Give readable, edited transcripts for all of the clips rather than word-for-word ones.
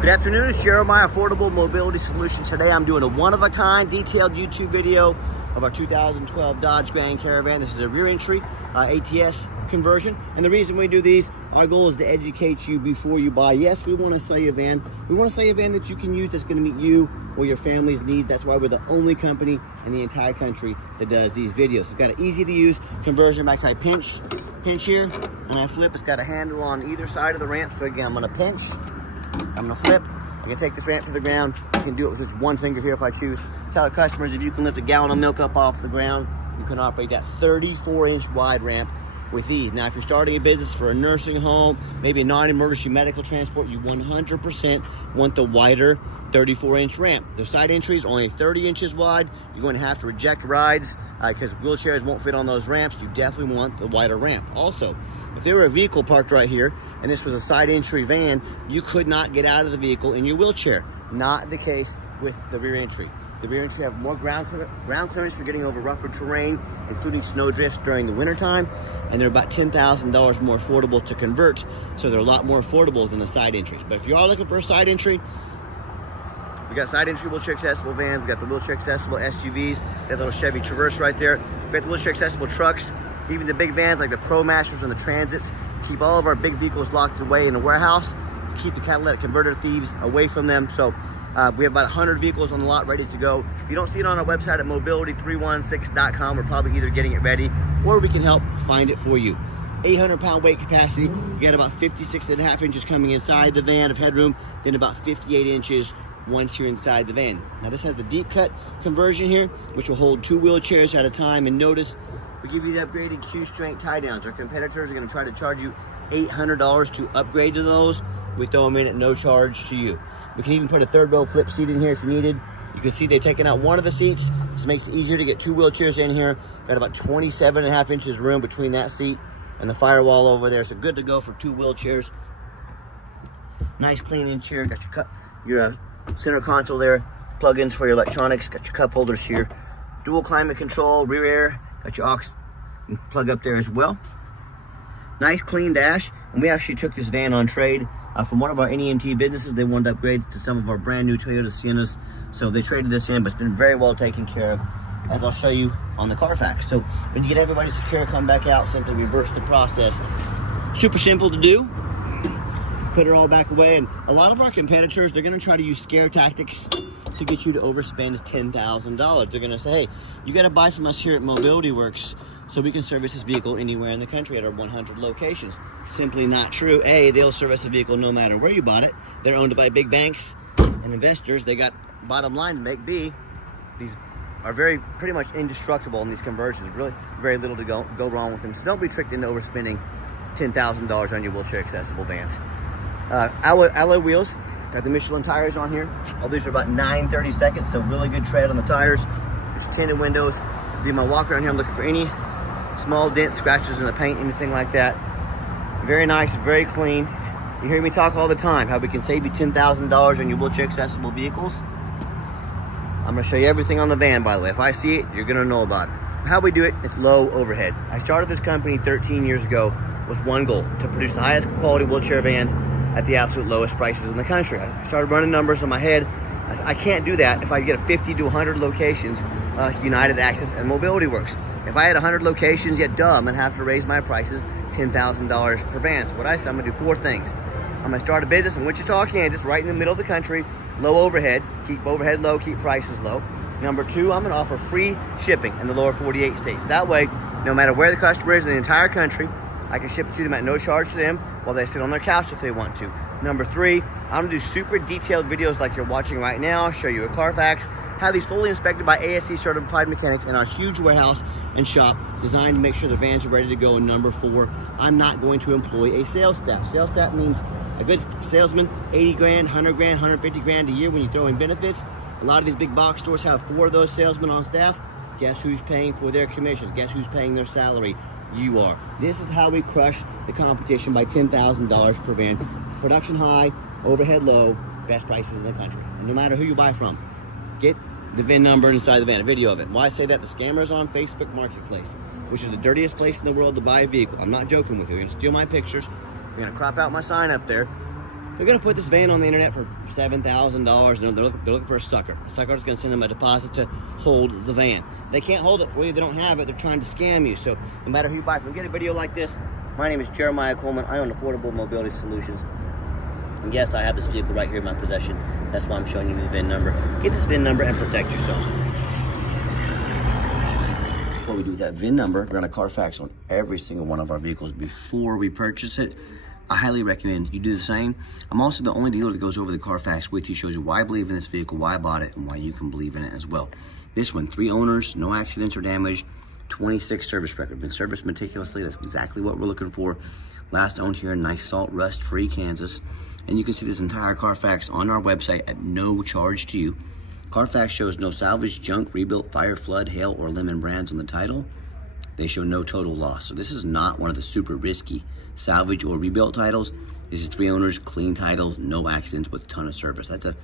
Good afternoon, it's Jeremiah, Affordable Mobility Solutions. Today I'm doing a one-of-a-kind detailed YouTube video of our 2012 Dodge Grand Caravan. This is a rear entry ATS conversion. And the reason we do these, our goal is to educate you before you buy. Yes, we want to sell you a van. We want to sell you a van that you can use that's going to meet you or your family's needs. That's why we're the only company in the entire country that does these videos. It's got an easy to use conversion. Back I pinch here and I flip. It's got a handle on either side of the ramp. So again, I'm going to pinch. I'm gonna flip. I can take this ramp to the ground. I can do it with just one finger here if I choose. Tell our customers if you can lift a gallon of milk up off the ground, you can operate that 34-inch wide ramp with ease. Now, if you're starting a business for a nursing home, maybe a non-emergency medical transport, you 100% want the wider 34-inch ramp. The side entries only 30 inches wide. You're going to have to reject rides because wheelchairs won't fit on those ramps. You definitely want the wider ramp. Also, if there were a vehicle parked right here and this was a side entry van, you could not get out of the vehicle in your wheelchair. Not the case with the rear entry. The rear entry have more ground clearance for getting over rougher terrain, including snow drifts during the wintertime, and they're about $10,000 more affordable to convert, so they're a lot more affordable than the side entries. But if you are looking for a side entry, we got side entry wheelchair accessible vans, we got the wheelchair accessible SUVs, that little Chevy Traverse right there, we got the wheelchair accessible trucks, even the big vans like the Pro Masters and the Transits. Keep all of our big vehicles locked away in the warehouse to keep the catalytic converter thieves away from them. So we have about 100 vehicles on the lot ready to go. If you don't see it on our website at mobility316.com, we're probably either getting it ready or we can help find it for you. 800-pound weight capacity. You got about 56.5 inches coming inside the van of headroom, then about 58 inches once you're inside the van. Now this has the deep cut conversion here, which will hold 2 wheelchairs at a time. And notice we give you the upgraded Q-strength tie downs. Our competitors are going to try to charge you $800 to upgrade to those. We throw them in at no charge to you. We can even put a third row flip seat in here if you needed. You can see they've taken out one of the seats. This makes it easier to get 2 wheelchairs in here. Got about 27.5 inches room between that seat and the firewall over there. So good to go for 2 wheelchairs. Nice clean interior. Got your center console there. Plug-ins for your electronics. Got your cup holders here. Dual climate control, rear air. Got your aux plug up there as well. Nice clean dash. And we actually took this van on trade from one of our NEMT businesses. They wanted to upgrade to some of our brand new Toyota Siennas. So they traded this in, but it's been very well taken care of, as I'll show you on the Carfax. So when you get everybody secure, come back out, simply reverse the process. Super simple to do. Put it all back away. And a lot of our competitors, they're gonna try to use scare tactics to get you to overspend $10,000. They're gonna say, hey, you gotta buy from us here at Mobility Works so we can service this vehicle anywhere in the country at our 100 locations. Simply not true. A, they'll service a vehicle no matter where you bought it. They're owned by big banks and investors. They got bottom line to make. B, these are pretty much indestructible in these conversions. Really very little to go wrong with them. So don't be tricked into overspending $10,000 on your wheelchair accessible vans. Alloy wheels. Got the Michelin tires on here. All these are about 9/32, so really good tread on the tires. There's tinted windows. I do my walk around here. I'm looking for any small dents, scratches in the paint, anything like that. Very nice, very clean. You hear me talk all the time how we can save you $10,000 on your wheelchair accessible vehicles. I'm gonna show you everything on the van, by the way. If I see it, you're gonna know about it. How we do it, it's low overhead. I started this company 13 years ago with one goal: to produce the highest quality wheelchair vans at the absolute lowest prices in the country. I started running numbers in my head. I can't do that if I get 50 to 100 locations like United Access and Mobility Works. If I had 100 locations, yet I'm gonna have to raise my prices $10,000 per van. So what I said, I'm gonna do 4 things. I'm gonna start a business in Wichita, Kansas, right in the middle of the country, low overhead, keep overhead low, keep prices low. Number 2, I'm gonna offer free shipping in the lower 48 states. That way, no matter where the customer is in the entire country, I can ship it to them at no charge to them while they sit on their couch if they want to. Number 3, I'm gonna do super detailed videos like you're watching right now, show you a Carfax, have these fully inspected by ASC certified mechanics in our huge warehouse and shop designed to make sure the vans are ready to go. And number 4, I'm not going to employ a sales staff. Sales staff means a good salesman, 80 grand, 100 grand, 150 grand a year when you throw in benefits. A lot of these big box stores have 4 of those salesmen on staff. Guess who's paying for their commissions? Guess who's paying their salary? You are. This is how we crush the competition by $10,000 per van. Production high, overhead low, best prices in the country. And no matter who you buy from, get the VIN number inside the van, a video of it. Why I say that? The scammers on Facebook Marketplace, which is the dirtiest place in the world to buy a vehicle. I'm not joking with you. You're gonna steal my pictures. You're gonna crop out my sign up there. They're gonna put this van on the internet for $7,000, and they're looking for a sucker. A sucker that's gonna send them a deposit to hold the van. They can't hold it for you, they don't have it, they're trying to scam you. So no matter who you buy from, get a video like this. My name is Jeremiah Coleman. I own Affordable Mobility Solutions. And yes, I have this vehicle right here in my possession. That's why I'm showing you the VIN number. Get this VIN number and protect yourself. What we do with that VIN number, we're gonna Carfax on every single one of our vehicles before we purchase it. I highly recommend you do the same. I'm also the only dealer that goes over the Carfax with you, shows you why I believe in this vehicle, why I bought it, and why you can believe in it as well. This one, 3 owners, no accidents or damage, 26 service record. Been serviced meticulously. That's exactly what we're looking for. Last owned here in nice salt rust-free Kansas. And you can see this entire Carfax on our website at no charge to you. Carfax shows no salvage, junk, rebuilt, fire, flood, hail, or lemon brands on the title. They show no total loss. So this is not one of the super risky salvage or rebuilt titles. This is 3 owners, clean titles, no accidents with a ton of service. That's a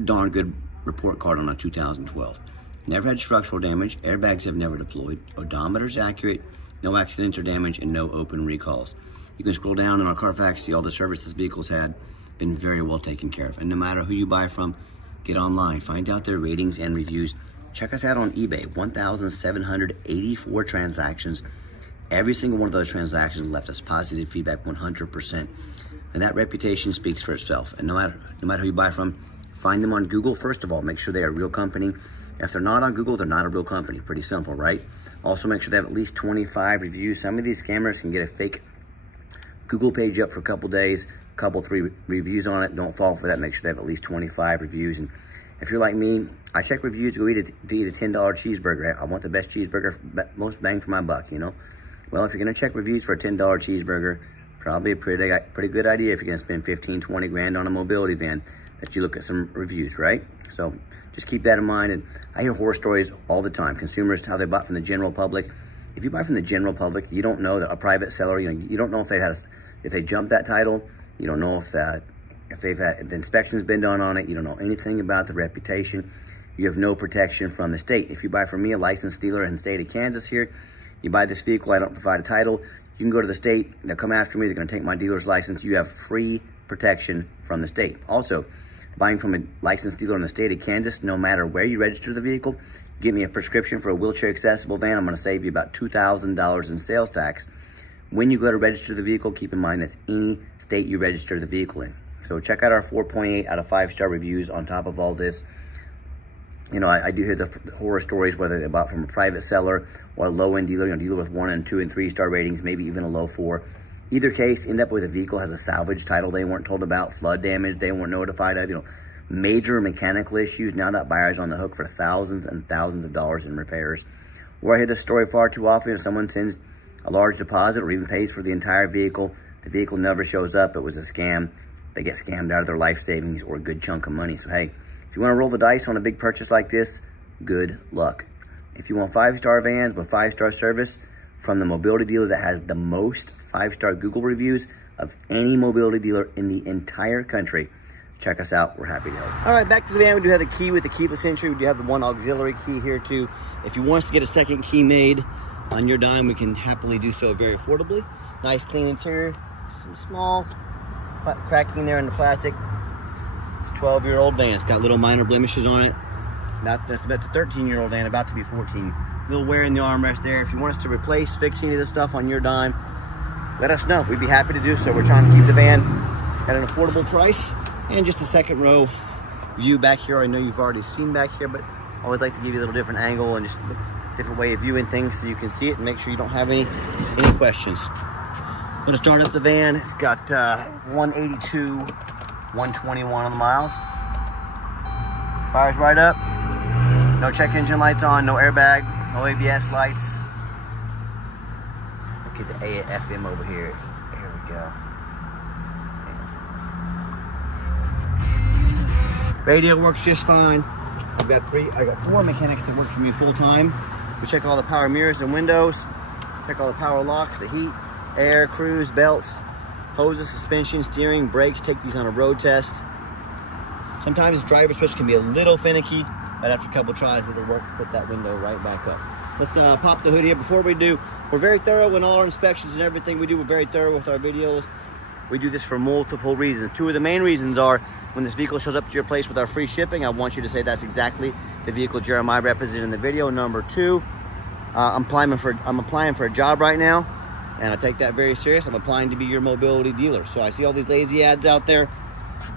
darn good report card on a 2012. Never had structural damage, airbags have never deployed, odometer's accurate, no accidents or damage, and no open recalls. You can scroll down on our Carfax, see all the service this vehicle's had, been very well taken care of. And no matter who you buy from, get online, find out their ratings and reviews. Check us out on eBay, 1,784 transactions. Every single one of those transactions left us positive feedback, 100%. And that reputation speaks for itself. And no matter who you buy from, find them on Google. First of all, make sure they are a real company. If they're not on Google, they're not a real company. Pretty simple, right? Also, make sure they have at least 25 reviews. Some of these scammers can get a fake Google page up for a couple days, couple 3 reviews on it. Don't fall for that. Make sure they have at least 25 reviews. And if you're like me, I check reviews to go eat a $10 cheeseburger. I want the best cheeseburger, most bang for my buck, you know? Well, if you're gonna check reviews for a $10 cheeseburger, probably a pretty good idea if you're gonna spend 15, 20 grand on a mobility van, that you look at some reviews, right? So just keep that in mind. And I hear horror stories all the time. Consumers, how they bought from the general public. If you buy from the general public, you don't know that a private seller, you don't know if they jumped that title. You don't know if they've had the inspection's been done on it. You don't know anything about the reputation. You have no protection from the state. If you buy from me, a licensed dealer in the state of Kansas here, you buy this vehicle, I don't provide a title, you can go to the state, they'll come after me, they're gonna take my dealer's license. You have free protection from the state. Also, buying from a licensed dealer in the state of Kansas, no matter where you register the vehicle, give me a prescription for a wheelchair accessible van, I'm gonna save you about $2,000 in sales tax. When you go to register the vehicle, keep in mind that's any state you register the vehicle in. So check out our 4.8 out of 5-star reviews on top of all this. You know, I do hear the horror stories, whether they bought from a private seller or a low-end dealer, dealer with 1 and 2 and 3-star ratings, maybe even a low 4. Either case, end up with a vehicle has a salvage title they weren't told about, flood damage they weren't notified of, major mechanical issues. Now that buyer's on the hook for thousands and thousands of dollars in repairs. Or I hear this story far too often. If someone sends a large deposit or even pays for the entire vehicle, the vehicle never shows up, it was a scam. They get scammed out of their life savings or a good chunk of money. So hey, if you want to roll the dice on a big purchase like this, good luck. If you want 5-star vans with 5-star service from the mobility dealer that has the most 5-star Google reviews of any mobility dealer in the entire country, check us out. We're happy to help. All right, back to the van. We do have the key with the keyless entry. We do have the 1 auxiliary key here too. If you want us to get a second key made on your dime, we can happily do so very affordably. Nice clean interior, some small cracking there in the plastic. It's a 12-year-old van. It's got little minor blemishes on it. That's about a 13-year-old van, about to be 14. Little wear in the armrest there. If you want us to replace, fix any of this stuff on your dime, let us know. We'd be happy to do so. We're trying to keep the van at an affordable price. And just a second row view back here. I know you've already seen back here, but I always like to give you a little different angle and just a different way of viewing things so you can see it and make sure you don't have any questions. I'm gonna start up the van. It's got 182, 121 on the miles. Fires right up. No check engine lights on, no airbag, no ABS lights. Look at the AM/FM over here. There we go. Radio works just fine. I got 4 mechanics that work for me full time. We check all the power mirrors and windows, check all the power locks, the heat, air, cruise, belts, hoses, suspension, steering, brakes. Take these on a road test. Sometimes the driver switch can be a little finicky, but after a couple tries it'll work. Put that window right back up. Let's pop the hood here. Before we do, we're very thorough in all our inspections and everything we do. We're very thorough with our videos. We do this for multiple reasons. Two of the main reasons are when this vehicle shows up to your place with our free shipping, I want you to say that's exactly the vehicle Jeremiah represented in the video. Number two, I'm applying for a job right now, and I take that very serious. I'm applying to be your mobility dealer. So I see all these lazy ads out there.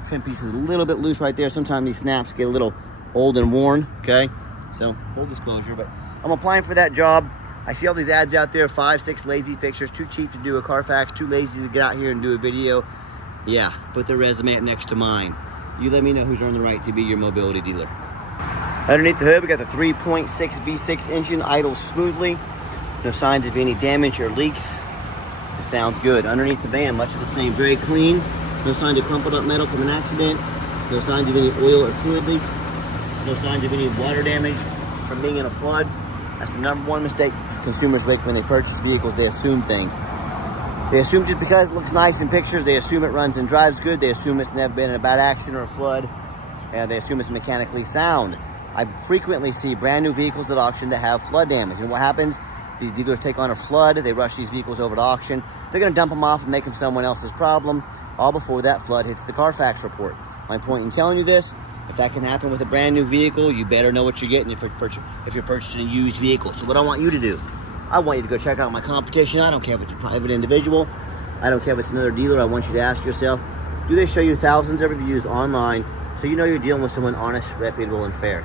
Trim piece is a little bit loose right there. Sometimes these snaps get a little old and worn, okay? So full disclosure, but I'm applying for that job. I see all these ads out there, 5, 6 lazy pictures, too cheap to do a Carfax, too lazy to get out here and do a video. Yeah, put their resume up next to mine. You let me know who's earned the right to be your mobility dealer. Underneath the hood, we got the 3.6 V6 engine, idles smoothly. No signs of any damage or leaks. It sounds good. Underneath the van, much of the same, very clean. No signs of crumpled up metal from an accident. No signs of any oil or fluid leaks. No signs of any water damage from being in a flood. That's the number one mistake consumers make when they purchase vehicles. They assume things. They assume just because it looks nice in pictures, they assume it runs and drives good. They assume it's never been in a bad accident or a flood. And they assume it's mechanically sound. I frequently see brand new vehicles at auction that have flood damage. And what happens? These dealers take on a flood. They rush these vehicles over to auction. They're going to dump them off and make them someone else's problem, all before that flood hits the Carfax report. My point in telling you this, if that can happen with a brand new vehicle, you better know what you're getting if you're purchasing a used vehicle. So what I want you to do, I want you to go check out my competition. I don't care if it's a private individual. I don't care if it's another dealer. I want you to ask yourself, do they show you thousands of reviews online so you know you're dealing with someone honest, reputable, and fair?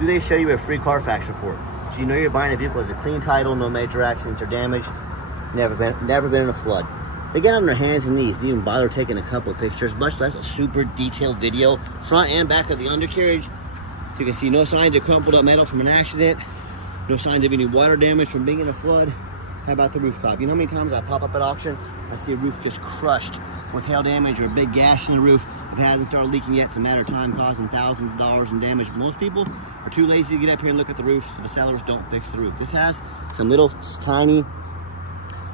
Do they show you a free Carfax report so you know you're buying a vehicle with a clean title, no major accidents or damage, never been in a flood? They get on their hands and knees, didn't even bother taking a couple of pictures, much less a super detailed video, front and back of the undercarriage. So you can see no signs of crumpled up metal from an accident, no signs of any water damage from being in a flood. How about the rooftop? You know how many times I pop up at auction, I see a roof just crushed with hail damage or a big gash in the roof. If it hasn't started leaking yet, it's a matter of time, costing thousands of dollars in damage. But most people are too lazy to get up here and look at the roof, so the sellers don't fix the roof. This has some little tiny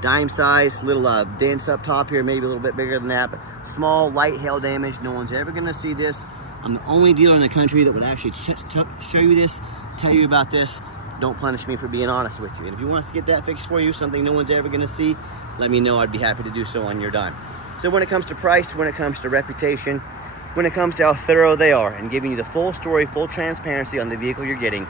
dime size little dents up top here, maybe a little bit bigger than that, but small light hail damage. No one's ever going to see this. I'm the only dealer in the country that would actually show you this, tell you about this. Don't punish me for being honest with you. And if you want us to get that fixed for you, something no one's ever going to see, let me know. I'd be happy to do so on your dime. So when it comes to price, when it comes to reputation, when it comes to how thorough they are and giving you the full story, full transparency on the vehicle you're getting,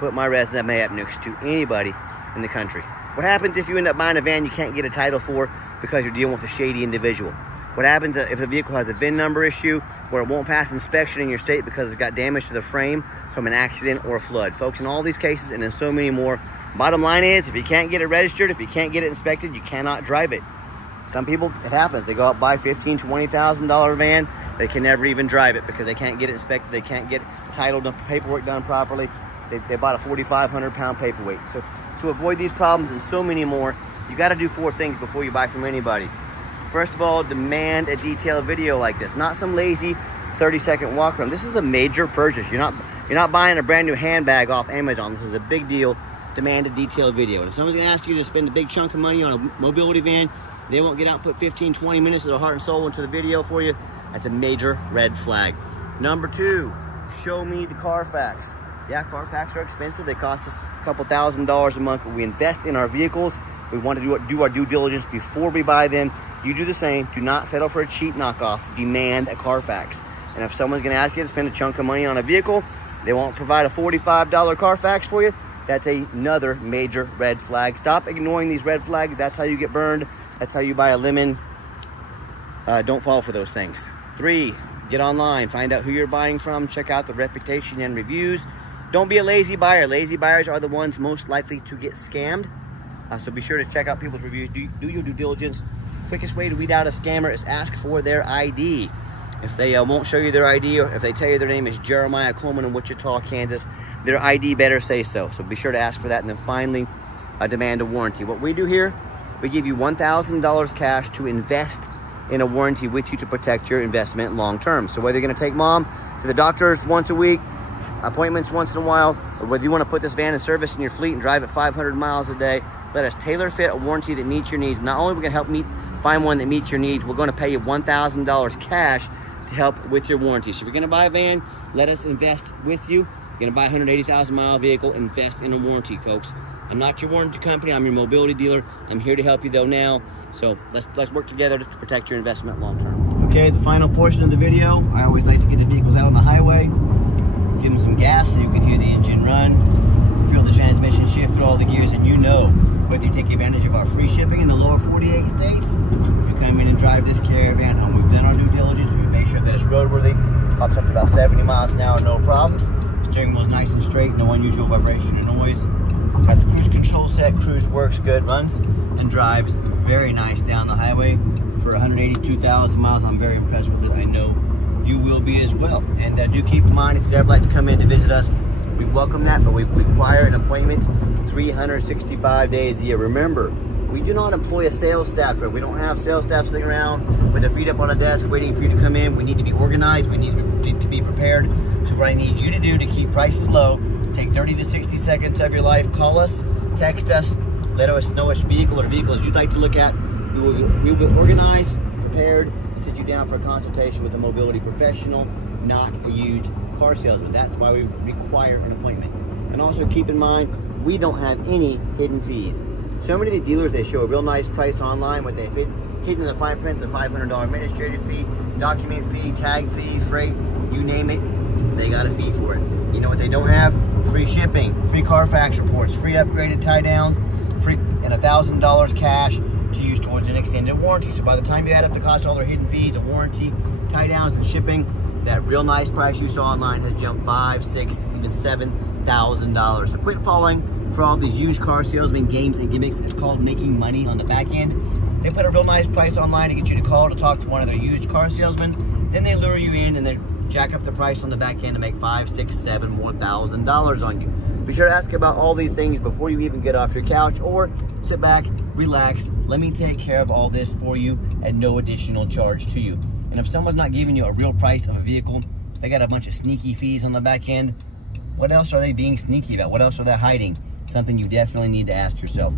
put my resume up next to anybody in the country. What happens if you end up buying a van you can't get a title for because you're dealing with a shady individual? What happens if the vehicle has a VIN number issue where it won't pass inspection in your state because it's got damage to the frame from an accident or a flood? Folks, in all these cases and in so many more, bottom line is if you can't get it registered, if you can't get it inspected, you cannot drive it. Some people, it happens. They go out and buy $15,000, $20,000 van. They can never even drive it because they can't get it inspected. They can't get title done, paperwork done properly. They bought a 4,500 pound paperweight. So to avoid these problems and so many more, you got to do 4 things before you buy from anybody. First of all, demand a detailed video like this, not some lazy 30-second walk around. This is a major purchase. You're not buying a brand new handbag off Amazon. This is a big deal. Demand a detailed video. And if someone's gonna ask you to spend a big chunk of money on a mobility van, they won't get out and put 15, 20 minutes of their heart and soul into the video for you. That's a major red flag. Number 2, show me the Carfax. Yeah, Carfax are expensive. They cost us a couple $1,000s a month, but we invest in our vehicles. We want to do our due diligence before we buy them. You do the same. Do not settle for a cheap knockoff. Demand a Carfax. And if someone's going to ask you to spend a chunk of money on a vehicle, they won't provide a $45 Carfax for you. That's another major red flag. Stop ignoring these red flags. That's how you get burned. That's how you buy a lemon. Don't fall for those things. 3, get online. Find out who you're buying from. Check out the reputation and reviews. Don't be a lazy buyer. Lazy buyers are the ones most likely to get scammed. So be sure to check out people's reviews. Do your due diligence. Quickest way to weed out a scammer is ask for their ID. If they won't show you their ID, or if they tell you their name is Jeremiah Coleman in Wichita, Kansas, their ID better say so. So be sure to ask for that. And then finally, demand a warranty. What we do here, we give you $1,000 cash to invest in a warranty with you to protect your investment long term. So whether you're going to take mom to the doctors once a week, appointments once in a while, or whether you want to put this van in service in your fleet and drive it 500 miles a day, let us tailor fit a warranty that meets your needs. Not only are we going to help find one that meets your needs, we're going to pay you $1,000 cash to help with your warranty. So if you're going to buy a van, let us invest with you. You're going to buy a 180,000 mile vehicle, invest in a warranty, folks. I'm not your warranty company. I'm your mobility dealer. I'm here to help you though now. So let's work together to protect your investment long term. Okay, the final portion of the video. I always like to get the vehicles out on the highway, give them some gas so you can hear the engine run, feel the transmission shift through all the gears, and you know whether you take advantage of our free shipping in the lower 48 states. If you come in and drive this Caravan home, we've done our due diligence. We've made sure that it's roadworthy, pops up to about 70 miles an hour, no problems. Steering wheel's nice and straight, no unusual vibration or noise. Got the cruise control set, cruise works good, runs and drives very nice down the highway. For 182,000 miles, I'm very impressed with it. I know you will be as well. And do keep in mind, if you'd ever like to come in to visit us, we welcome that, but we require an appointment 365 days a year. Remember, we do not employ a sales staff here. We don't have sales staff sitting around with their feet up on a desk waiting for you to come in. We need to be organized. We need to be prepared. So what I need you to do to keep prices low, take 30 to 60 seconds of your life, call us, text us, let us know which vehicle or vehicles you'd like to look at. We will be organized, prepared, and sit you down for a consultation with a mobility professional, not a used car salesman. That's why we require an appointment. And also keep in mind, we don't have any hidden fees. So many of these dealers, they show a real nice price online, but they've hidden in the fine print, a $500 administrative fee, document fee, tag fee, freight, you name it, they got a fee for it. You know what they don't have? Free shipping, free Carfax reports, free upgraded tie downs, free and $1,000 cash to use towards an extended warranty. So by the time you add up the cost of all their hidden fees, a warranty, tie downs, and shipping, that real nice price you saw online has jumped $5,000, $6,000, even $7,000. So quit falling for all these used car salesman games and gimmicks. It's called making money on the back end. They put a real nice price online to get you to call to talk to one of their used car salesmen. Then they lure you in and they jack up the price on the back end to make $5,000, $6,000, $7,000 more on you. Be sure to ask about all these things before you even get off your couch, or sit back, relax, let me take care of all this for you at no additional charge to you. And if someone's not giving you a real price of a vehicle, they got a bunch of sneaky fees on the back end, what else are they being sneaky about? What else are they hiding? Something you definitely need to ask yourself.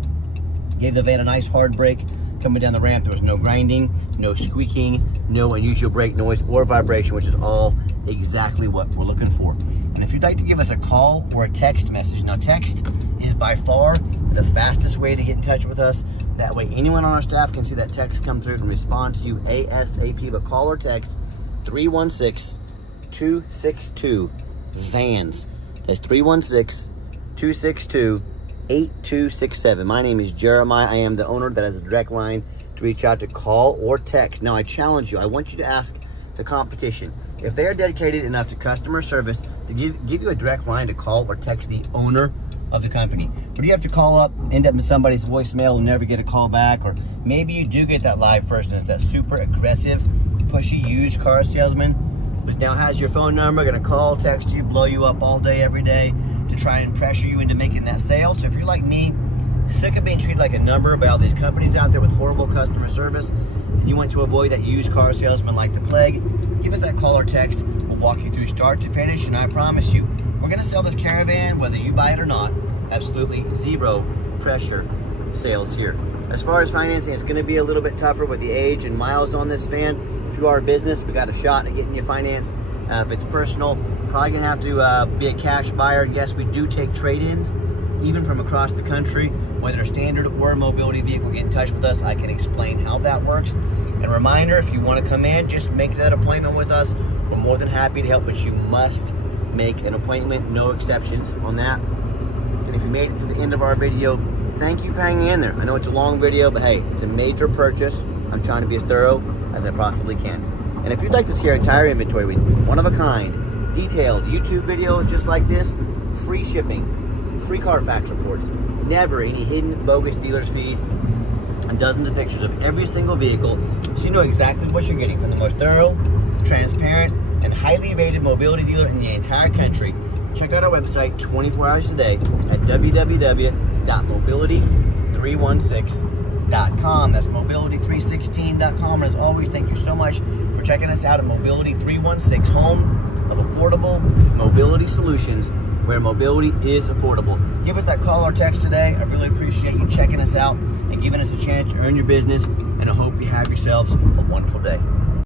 Gave the van a nice hard brake. Coming down the ramp, there was no grinding, no squeaking, no unusual brake noise or vibration, which is all exactly what we're looking for. And if you'd like to give us a call or a text message, now text is by far the fastest way to get in touch with us. That way anyone on our staff can see that text come through and respond to you ASAP. But call or text 316-262-VANS. That's 316-262-8267. My name is Jeremiah. I am the owner. That has a direct line to reach out to, call or text. Now I challenge you. I want you to ask the competition if they are dedicated enough to customer service to give you a direct line to call or text the owner of the company. But you have to call up, end up in somebody's voicemail and never get a call back, or maybe you do get that live person. It's that super aggressive, pushy used car salesman who now has your phone number, gonna call, text you, blow you up all day, every day to try and pressure you into making that sale. So if you're like me, sick of being treated like a number by all these companies out there with horrible customer service, and you want to avoid that used car salesman like the plague, give us that call or text. We'll walk you through start to finish, and I promise you, we're gonna sell this Caravan whether you buy it or not. Absolutely zero pressure sales here. As far as financing, it's gonna be a little bit tougher with the age and miles on this van. If you are a business, we got a shot at getting you financed. If it's personal, probably gonna have to be a cash buyer. Yes, we do take trade-ins, even from across the country, whether a standard or a mobility vehicle. Get in touch with us. I can explain how that works. And a reminder, if you want to come in, just make that appointment with us. We're more than happy to help, but you must make an appointment. No exceptions on that. And if you made it to the end of our video, thank you for hanging in there. I know it's a long video, but hey, it's a major purchase. I'm trying to be as thorough as I possibly can. And if you'd like to see our entire inventory with one-of-a-kind, detailed YouTube videos just like this, free shipping, free Carfax reports, never any hidden bogus dealer's fees, and dozens of pictures of every single vehicle, so you know exactly what you're getting from the most thorough, transparent, and highly rated mobility dealer in the entire country. Check out our website 24 hours a day at www.mobility316.com. That's mobility316.com. And as always, thank you so much for checking us out at Mobility 316, home of affordable mobility solutions, where mobility is affordable. Give us that call or text today. I really appreciate you checking us out and giving us a chance to earn your business, and I hope you have yourselves a wonderful day.